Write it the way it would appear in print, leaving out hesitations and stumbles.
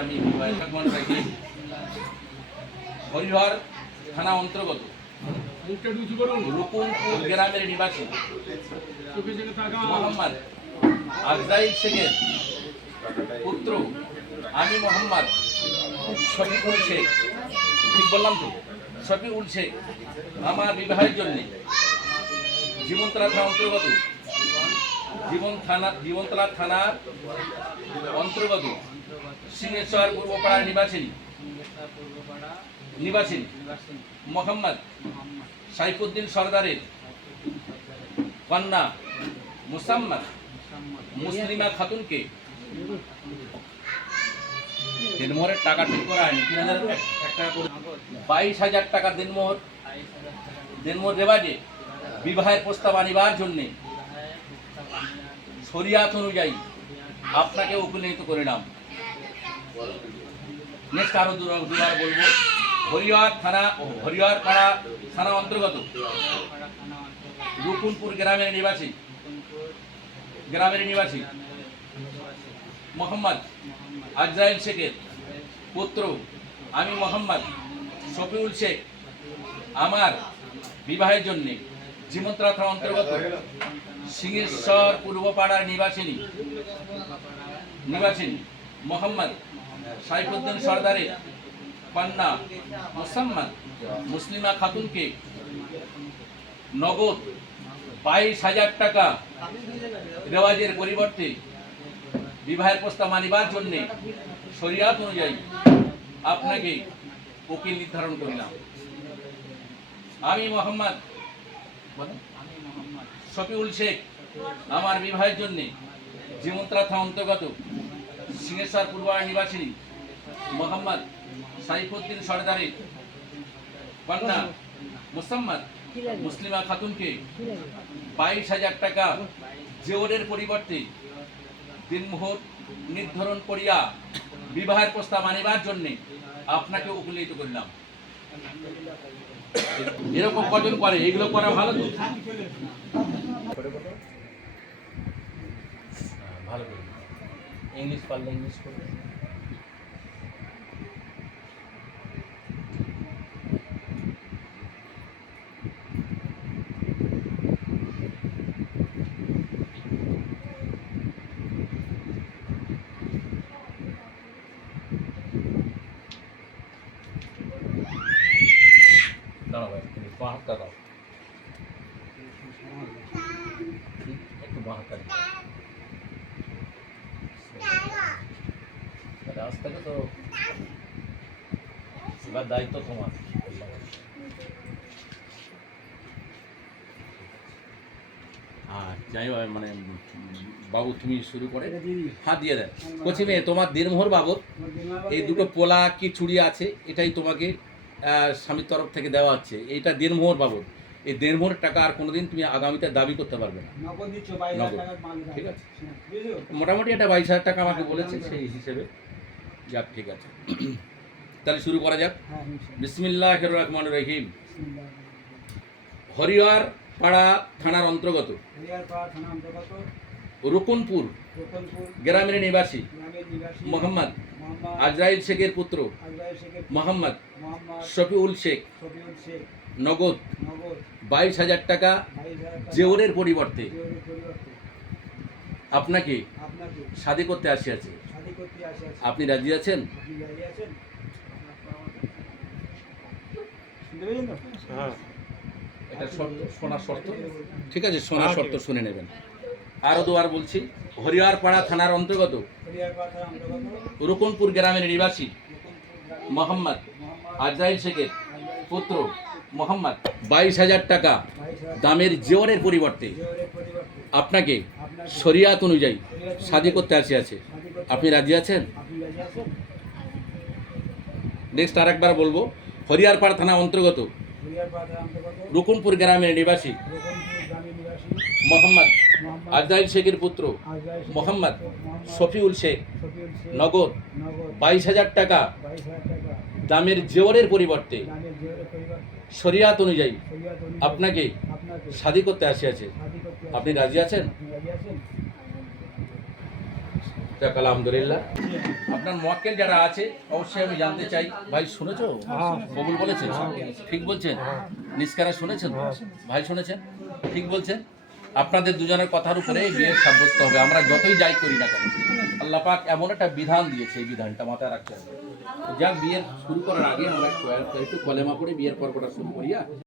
আমি হরিহর থানা অন্তর্গত রুকুনপুর গ্রামের নিবাসী মোহাম্মদ আজরাইল শেখের পুত্র আমি মোহাম্মদ শফিউল শেখ, ঠিক বললাম তো? শফিউল শেখ আমার বিবাহের জন্য জীবনতলা থানা অন্তর্গত জীবনতলা থানার অন্তর্গত সিংহেশ্বর পূর্বপাড়ার নিবাসী মোহাম্মদ সাইফুদ্দিন সরদারের কন্যা মুসাম্মদ মুসলিমা খাতুনকে দিনমোহরের টাকা ঠিক করা হয়নি, 22,000 টাকা দিনমোহর রেবাজে বিবাহের প্রস্তাব আনিবার জন্যে শরিয়াত অনুযায়ী আপনাকে উপনীত করে নাম। নেক্সট আরো দুবার বলবো। হরিহর পাড়া থানা অন্তর্গত রুকুনপুর গ্রামের নিবাসী মোহাম্মদ আজরাইল শেখের পুত্র আমি মোহাম্মদ শফিউল শেখ আমার বিবাহের জন্য জীবনতলা থানা অন্তর্গত সিংহেশ্বর পূর্বপাড়ার নিবাসী মোহাম্মদ সাইফুদ্দিন সরদারের কন্যা মুসাম্মদ মুসলিমা খাতুনকে নগদ 22,000 টাকা রেওয়াজের পরিবর্তে বিবাহের প্রস্তাব মানিবার জন্য শরিয়াত অনুযায়ী আপনাকে উকিল নির্ধারণ করিলাম। আমি মোহাম্মদ শফিউল শেখ আমার বিবাহের জন্য জীবনতলা থানা অন্তর্গত সিংহেশ্বর পূর্বপাড়া নিবাসী মোহাম্মদ সাইফুদ্দিন সরদারের কন্যা মুসাম্মদ মুসলিমা খাতুনকে 22,000 টাকা জেওরের পরিবর্তে দিনমোহর নির্ধারণ করিয়া বিবাহের প্রস্তাব আনিবার জন্য আপনাকে উপনীত করলাম। এরকম কজন করে? এগুলো করা ভালো তো? ভালো করে ইংলিশ পারলে ইংলিশ করবে। বাহাত্তর দাও, একটু বাহাত্তর আজ থেকে তো এবার দায়িত্ব তোমার। যাই হোক, মানে বাবু তুমি শুরু করে হাত দিয়ে দেয়। কচি মেয়ে, তোমার দিনমোহর বাবদ এই দুটো পোলা কি চুড়ি আছে, এটাই তোমাকে স্বামীর তরফ থেকে দেওয়া হচ্ছে। এইটা দেড়মোহর বাবদ। এই দেড়মোহরের টাকা আর কোনোদিন তুমি আগামীতে দাবি করতে পারবে না। ঠিক আছে, মোটামুটি এটা 22,000 টাকা আমাকে বলেছে, সেই হিসেবে যাক, ঠিক আছে। তাহলে শুরু করা যাক। বিসমিল্লাহির রহমানির রহিম। হরিহর পাড়া থানার অন্তর্গত রুকুনপুর গ্রামের নিবাসী মোহাম্মদ আজরাইল শেখের পুত্র মোহাম্মদ শফিউল শেখ নগদ 22,000 টাকা জেওরের পরিবর্তে আপনাকে শাদী করতে আসিয়াছে। আপনি রাজি আছেন? এটা শোনার শর্ত, ঠিক আছে? শোনার শর্ত শুনে নেবেন। আরো দুবার বলছি। হরিহর পাড়া থানার অন্তর্গত রুকুনপুর গ্রামের নিবাসী মোহাম্মদ আজরাইল শেখের পুত্র মোহাম্মদ 22,000 টাকা দামের জেওরের পরিবর্তে আপনাকে শরিয়াত অনুযায়ী শাদী করতে আসিয়াছে। আপনি রাজি আছেন? নেক্সট আরেকবার বলবো। হরিহর পাড়া থানা অন্তর্গত রুকুনপুর গ্রামের নিবাসী মোহাম্মদ আজরাইল শেখের পুত্র মোহাম্মদ শফিউল শেখ নগদ 22,000 টাকা দামের জেওরের পরিবর্তে শরিয়াত অনুযায়ী আপনাকে শাদী করতে আসিয়াছে। আপনি রাজি আছেন? যাক আলহামদুলিল্লাহ। আপনার মোয়াক্কেল যারা আছে অবশ্যই আমি জানতে চাই, ভাই শুনেছো কবুল বলেছেন? ঠিক বলছেন? নিষ্কারা শুনেছেন? ভাই শুনেছেন? ঠিক বলছেন? আপনাদের দুজনের কথার উপরে বিয়ে সাব্যস্ত হবে, আমরা যতই যাই করি না কেন। আল্লাহ পাক এমন একটা বিধান দিয়েছে, এই বিধানটা মাথায় রাখতে হবে। যাক, বিয়ের শুরু করার আগে আমরা একটু কলেমা পড়ে বিয়ের পর্বটা শুরু করি।